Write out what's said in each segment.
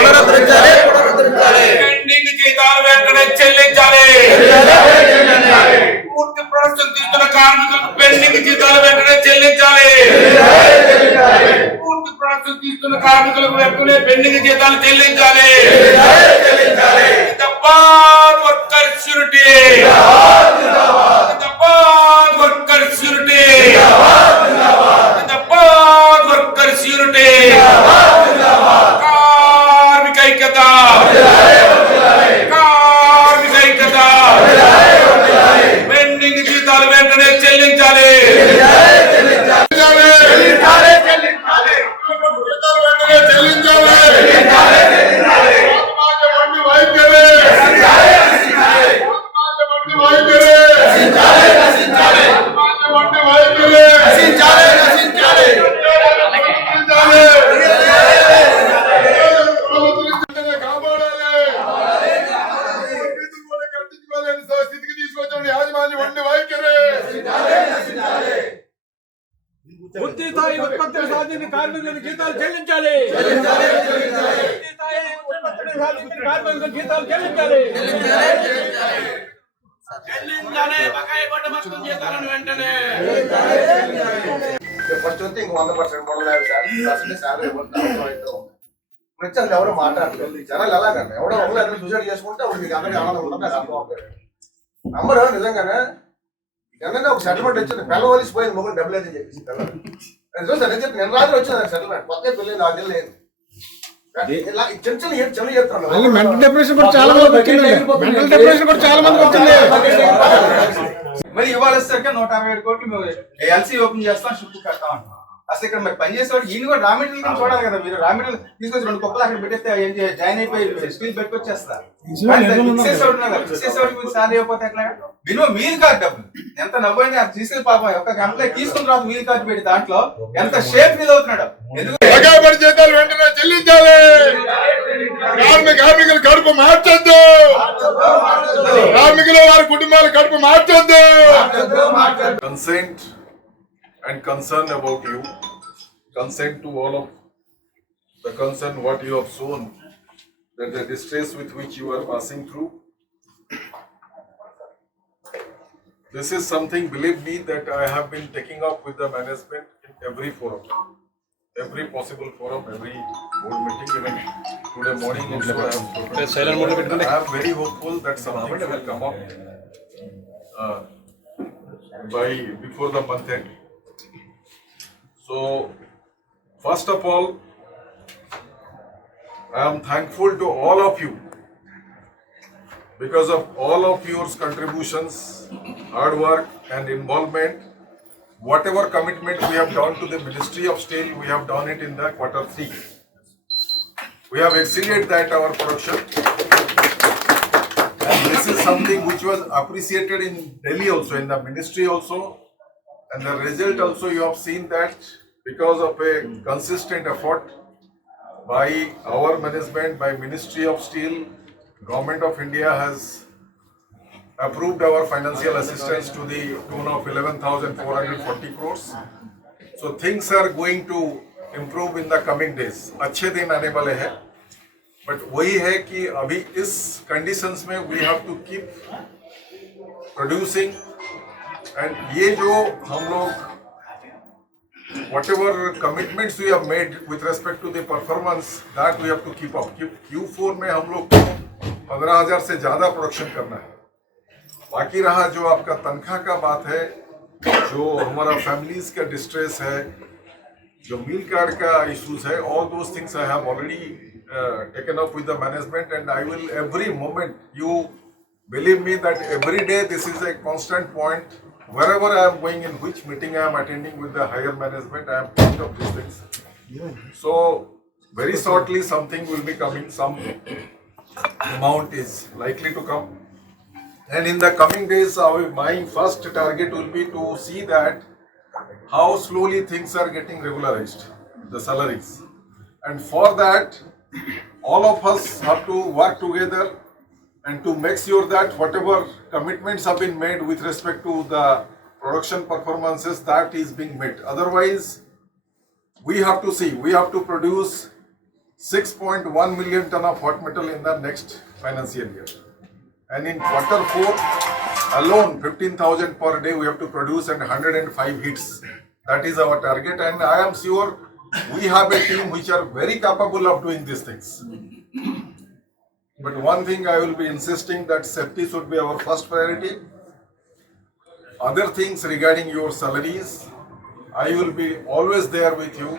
పునరుద్ధరించాలి pending జీతాలు వెంటనే చెల్లించాలి పూర్తి ప్రొడక్షన్ తీస్తున్న కార్మికులకు పెండింగ్ జీతాలు వెంటనే చెల్లించాలి పూర్తి ప్రొడక్షన్ తీస్తున్న కార్మికులకు వెంటనే పెండింగ్ జీతాలు చెల్లించాలి worker surety worker surety worker surety కార్మిక ఐక్యత కార్మిక ఐక్యత పెండింగ్ జీతాలు వెంటనే చెల్లించాలి పూర్తి స్థాయి ఉత్పత్తులు సాధించిన కార్మికులకు జీతాలు చెల్లించాలి కార్మికులకు జీతాలు చెల్లించాలి బకాయి పడ్డ మొత్తం జీతాలను వెంటనే ఫస్ట్ వస్తే ఇంక 100% పొడలేదు సార్ ఇప్పుడు ఎవరు మాట్లాడలేదు జనాలు ఎలాగండి ఎవడో ఒకళ్ళు సూసైడ్ చేసుకుంటే అప్పుడు మీకు అందరికీ ఆనందం ఉంటుంది నాకు అర్థం అవుతుంది నమ్మరు నిజంగానే నిన్ననే ఒక సెటిల్మెంట్ వచ్చింది పిల్లవలిసిపోయింది మొగ్గులు డబ్బులు అయితే చెప్పేసి పిల్లలు చెప్పి నిన్న రాత్రి వచ్చింది సెటిల్మెంట్ కొత్త పెళ్ళి 4 నెలలు లేదు మెంటల్ డిప్రెషన్ కూడా చాలా మంది వచ్చింది మరి ఇవాళ వచ్చాక 157 కోట్లు మేము ఎల్సీ ఓపెన్ చేస్తాం షిప్ కడతాం అంటాం అసలు ఇక్కడ మరి పనిచేసేవాడు ఈయన కూడా రా మెటీరియల్ చూడాలి కదా మీరు రా మెటీరియల్ తీసుకొచ్చి 2 కుప్పలు అక్కడ పెట్టేస్తే జాయిన్ అయిపోయి స్కిల్ పెట్టుకొచ్చేస్తారు సాలరీ అయిపోతే ఎట్లా మినిమం మీల్ కార్డు డబ్బులు ఎంత నవ్వండి అది తీసుకెళ్ళి పాపం ఒక ఎంప్లాయ్ తీసుకున్న తర్వాత మీల్ కార్డు పెట్టి దాంట్లో ఎంత షేప్ ఫీల్ అవుతున్నాడు జీతాలు వెంటనే చెల్లించాలి కార్మికులు కడుపు మార్చొద్దు కార్మికులు వారి కుటుంబాల కడుపు మార్చొద్దు Consent and concern about you, consent to all of the concern what you have shown, that the distress with which you are passing through. This is something, believe me, that I have been taking up with the management in every forum, every possible forum, every board meeting, even today morning also I am very hopeful that something will come up before the month end. So, first of all, I am thankful to all of you because of all of your contributions, hard work and involvement. Whatever commitment we have done to the Ministry of Steel, we have done it in the Q3. We have exceeded that our production. And this is something which was appreciated in Delhi also, in the ministry also. And the result also you have seen that because of a consistent effort by our management, by Ministry of Steel, Government of India has approved our financial assistance to the tune of 11,440 crores. So things are going to improve in the coming days. अच्छे दिन आने वाले हैं. But वही है कि अभी इस conditions में we have to keep producing. And ये जो हम लोग whatever commitments we have made with respect to the performance, that we have to keep up. Q4 में हम लोग 15,000 से ज़्यादा प्रोडक्शन करना है. बाकी रहा जो आपका तनख्वाह का बात है, जो हमारा फैमिलीज का डिस्ट्रेस है, जो मील कार्ड का इश्यूज है, all those things I have already taken up with the management, and I will every moment, you believe me that every day this is a constant point. Wherever I am going, in which meeting I am attending with the higher management, I am thinking of these things. So very shortly something will be coming, some amount is likely to come. And in the coming days, my first target will be to see that how slowly things are getting regularized, the salaries. And for that, all of us have to work together and to make sure that whatever commitments have been made with respect to the production performances, that is being met. Otherwise, we have to see, we have to produce 6.1 million ton of hot metal in the next financial year. And in Q4 alone, 15,000 per day we have to produce and 105 hits. That is our target, and I am sure we have a team which are very capable of doing these things. But one thing I will be insisting that safety should be our first priority. Other things regarding your salaries, I will be always there with you.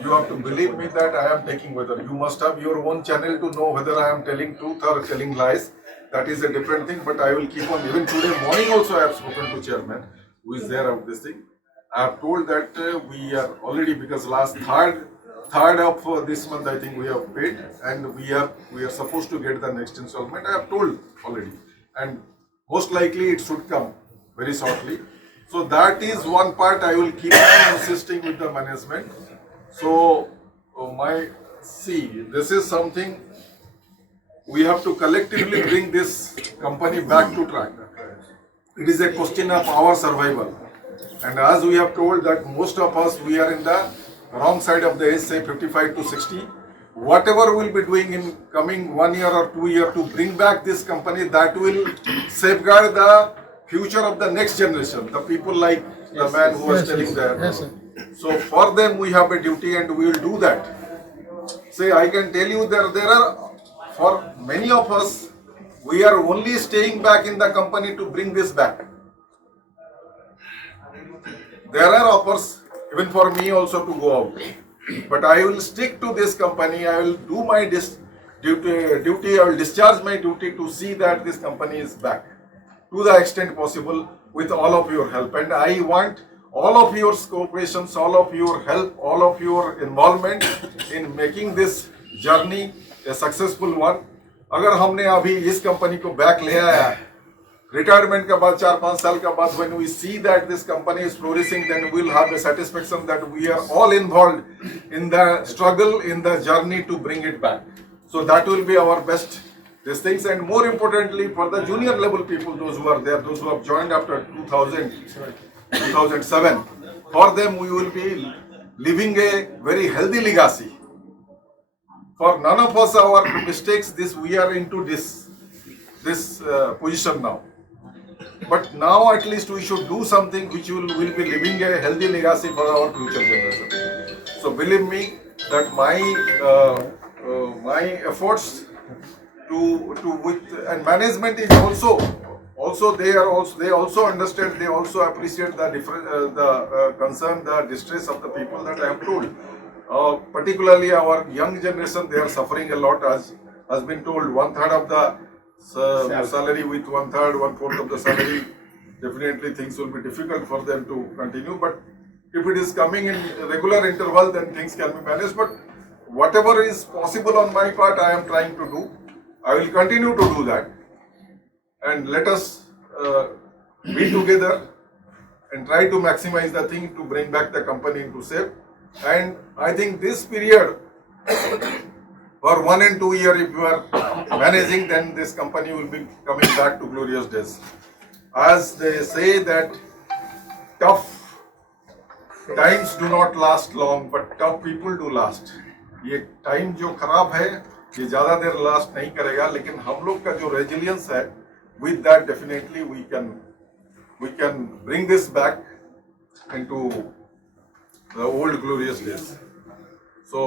You have to believe me that I am taking whether you must have your own channel to know whether I am telling truth or telling lies. That is a different thing, but I will keep on. Even today morning also I have spoken to chairman who is there of this thing. I have told that we are already, because last third of this month I think we have paid, and we are supposed to get the next installment. I have told already, and most likely it should come very shortly. So that is one part I will keep on insisting with the management. So this is something we have to collectively bring this company back to track. It is a question of our survival. And as we have told that most of us, we are in the wrong side of the age, say 55 to 60. Whatever we'll be doing in coming 1 year or 2 years to bring back this company, that will safeguard the future of the next generation, the people like the man who was telling that. So for them we have a duty and we will do that. Say, I can tell you there are, for many of us, we are only staying back in the company to bring this back. There are offers even for me also to go out, but I will stick to this company. I will do my duty. I will discharge my duty to see that this company is back to the extent possible with all of your help. And I want all of your cooperation, all of your help, all of your involvement in making this journey a successful one. अगर हमने अभी इस company को back ले आया retirement के बाद 4-5 साल के बाद, when we see that this company is flourishing, then we'll have the satisfaction that we are all involved in the struggle, in the journey to bring it back. So that will be our best these things. And more importantly, for the junior level people, those who are there, those who have joined after 2007, for them we will be leaving a very healthy legacy. For none of us, our mistakes, we are into this position now. But now at least we should do something which will be leaving a healthy legacy for our future generation. So believe me that my efforts and management is also they also understand, they also appreciate the concern, the distress of the people that I have told. Particularly our young generation, they are suffering a lot, as has been told. 1/3 of the salary with 1/3, 1/4 of the salary, definitely things will be difficult for them to continue. But if it is coming in regular interval, then things can be managed. But whatever is possible on my part, I am trying to do. I will continue to do that. And let us be together and try to maximize the thing to bring back the company into shape. And I think this period, for 1 and 2 years, if you are managing, then this company will be coming back to glorious days. As they say that tough times do not last long, but tough people do last. ये time जो खराब है, ये ज़्यादा देर last नहीं करेगा, लेकिन हम लोग का जो रेजिलियंस है, with that definitely we can bring this back into the old glorious days. So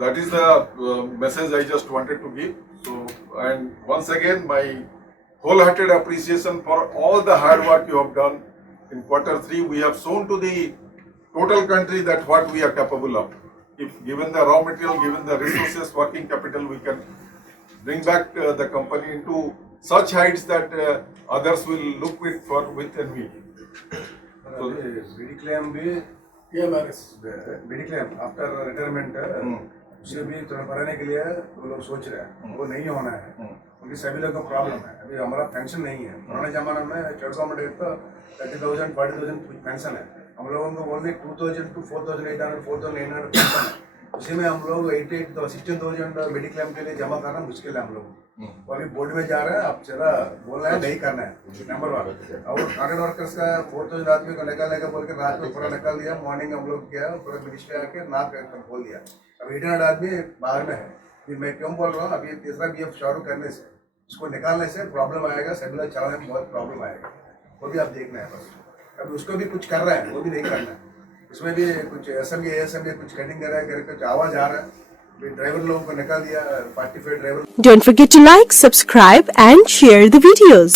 that is the message I just wanted to give. So, and once again, my wholehearted appreciation for all the hard work you have done. In Q3, we have shown to the total country that what we are capable of. If given the raw material, given the resources, working capital, we can bring back the company into such heights that others will look with envy. So, mediclaim भी mediclaim after retirement उसे भी थोड़ा बढ़ाने के लिए वो लोग सोच रहे हैं, वो नहीं होना है क्योंकि सभी लोग का प्रॉब्लम है. अभी हमारा पेंशन नहीं है. पुराने जमाना में स्टेट गवर्नमेंट तो 30,000 40,000 पेंशन है. हम लोगों को ओनली 2,000 to 4,800 4,800 पेंशन है. उसी में हम लोग 16,000 मेडिक्लेम के लिए जमा करना मुश्किल है हम लोग। तो अभी बोर्ड में जा रहे हैं, आप जरा बोल रहे हैं नहीं करना है नंबर 1। और कॉन्ट्रैक्ट वर्कर्स का 4,000 आदमी को निकालने का बोल के रात में पूरा निकाल दिया, मॉर्निंग हम लोग किया, पूरा मिनिस्ट्री आके नाक खोल दिया। अब 800 आदमी बाहर में है। फिर मैं क्यों बोल रहा हूँ, अभी तीसरा BF शुरू करने से, इसको निकालने से प्रॉब्लम आएगा, सेलुलर चलाने में बहुत प्रॉब्लम आएगा, वो भी आप देखना है बस। अभी उसको भी कुछ कर रहा है, वो भी नहीं करना है। इसमें भी कुछ ASM कुछ कटिंग कर रहा है, करके कुछ आवाज आ रहा है, ड्राइवर लोगों को निकाल दिया, 45 driver. Don't forget to like, subscribe and share the videos.